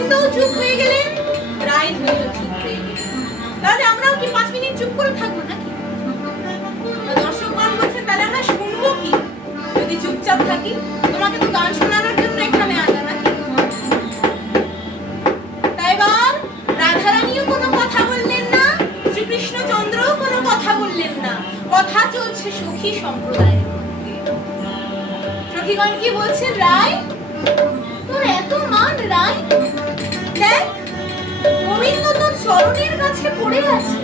গোবিন্দও চুপ হয়ে গেলেন, রায়ধনীও চুপ হয়ে গেলেন। তাহলে আমরাও কি 5 মিনিট চুপ করে থাকবো নাকি? দর্শকগণ বলছেন তাহলে আমরা শুনবো কি যদি চুপচাপ থাকি? তোমাকে তো গান শোনানোর জন্য এখানে আনা নাকি? তাই এবার রাধারানীও কোনো কথা বললেন না, শ্রীকৃষ্ণচন্দ্রও কোনো কথা বললেন না। কথা চলছে সখী সম্প্রদায়ের মধ্যে। সখীগণ কি বলছেন? রায়, তোর এত মান রায়, দেখ গোবিন্দ তোর চরণের কাছে পড়ে আছে,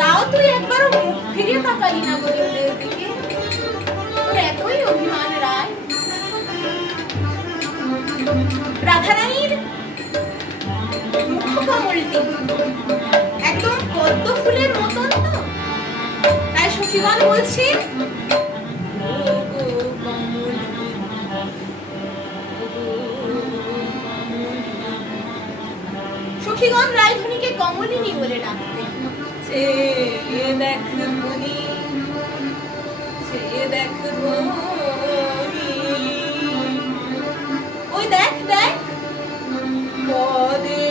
তাও তুই একবারও মুখ ফিরে তাকালি না গোবিন্দের দিকে। তোর এতই অভিমান রায়। রাধারানীর মুখকমলটি একদম পদ্ম ফুলের মতন তো, তাই সখীগণ বলছে সখীগণ রায়ধনীকে কমলিনী বলে ডাকতেন। সে দেখ ধনী, সে দেখ ধনী, ওই দেখ দেখ পদে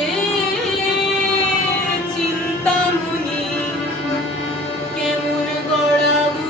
চিন্তামণি কেমন গড়াবো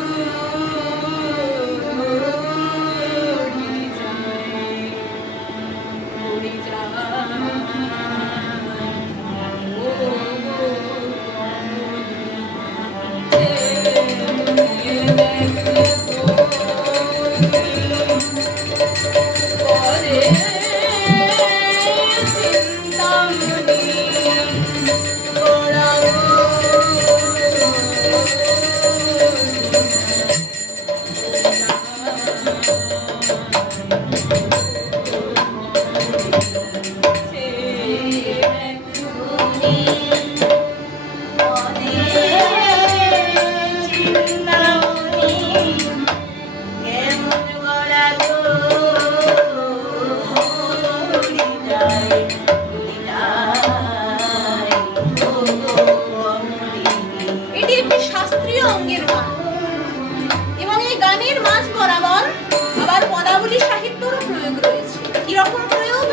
সাহিত্যের প্রয়োগ রয়েছে। কিরকম প্রয়োগ?